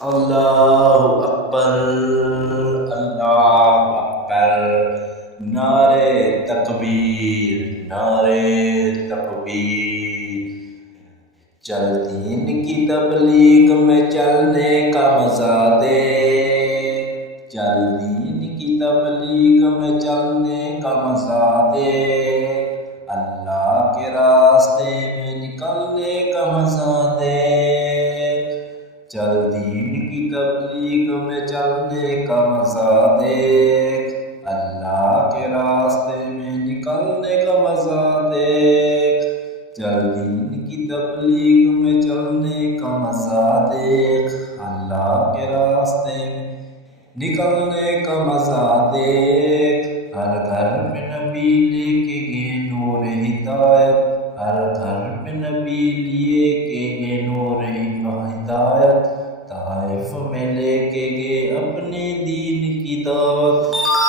اللہ اکبر، اللہ اکبر، نعرے تکبیر، نعرے تکبیر۔ چل دین کی تبلیغ میں چلنے کا مزہ دے، چل دین کی تبلیغ میں چلنے کا مزہ دے، اللہ کے راستے میں نکلنے کا مزہ دے۔ چل دین کی تبلیغ میں چلنے کا مزہ دیکھ، اللہ کے راستے میں نکلنے کا مزہ دیکھ۔ چل دین کی تبلیغ میں چلنے کا مزہ دیکھ، اللہ کے راستے میں نکلنے کا مزہ دیکھ۔ ہر گھر میں نبی لے کے گئے نور ہدایت، ہر گھر میں نبی لے کے گئے نور ہدایت۔ طائف میں لے کے گئے اپنے دین کی دعوت،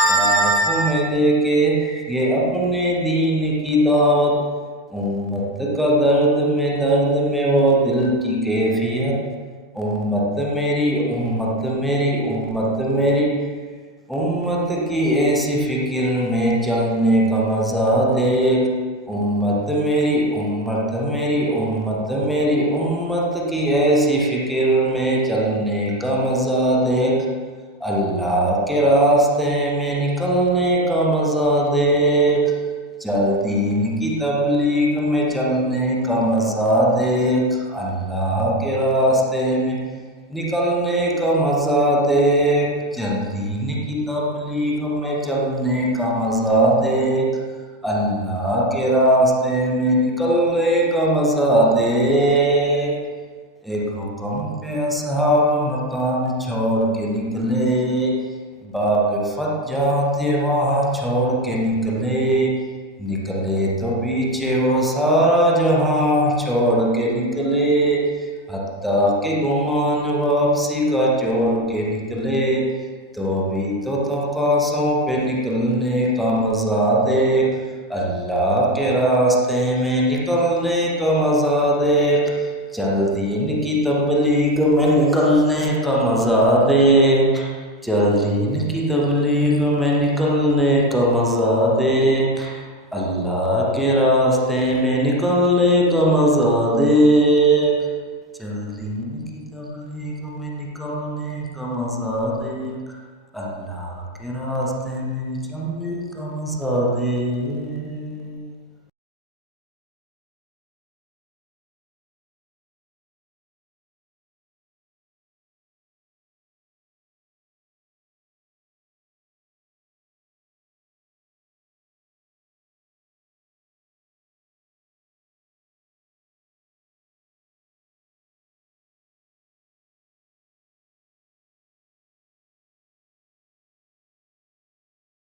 طائف میں لے کے گئے اپنے دین کی دعوت۔ امت کا درد میں وہ دل کی کیفیت، امت میری، امت میری، امت میری، امت کی ایسی فکر میں چلنے کا مزہ دیکھ۔ امت میری، امت میری، امت میری، امت کی ایسی فکر میں چلنے کا مزہ دیکھ، اللہ کے راستے میں نکلنے کا مزہ دیکھ۔ چل دین کی تبلیغ میں چلنے کا مزہ دیکھ، اللہ کے راستے میں نکلنے کا مزہ دیکھ۔ چل دین کی تبلیغ میں چلنے کا مزہ دیکھ، اللہ کے راستے میں نکلنے کا مزہ دیکھ۔ ایک حکم پہ اصحاب مکان چھوڑ کے نکلے، باغ فتح جہاں تھے وہاں چھوڑ کے نکلے، نکلے تو پیچھے وہ سارا جہاں چھوڑ کے نکلے، حتیٰ کہ گمان واپسی کا چھوڑ کے نکلے، تو بھی تو تقاصوں پہ نکلنے کا مزہ دیکھ، اللہ کے راستے میں نکلنے کا مزہ دیکھ۔ چل دین کی تبلیغ میں نکلنے کا مزہ دیکھ، چل دین کی تبلیغ میں نکلنے کا مزہ دیکھ، اللہ کے راستے میں نکلنے کا مزہ دیکھ۔ چل دین کی تبلیغ میں نکلنے کا مزہ دیکھ، اللہ کے راستے میں چلنے کا مزہ دیکھ۔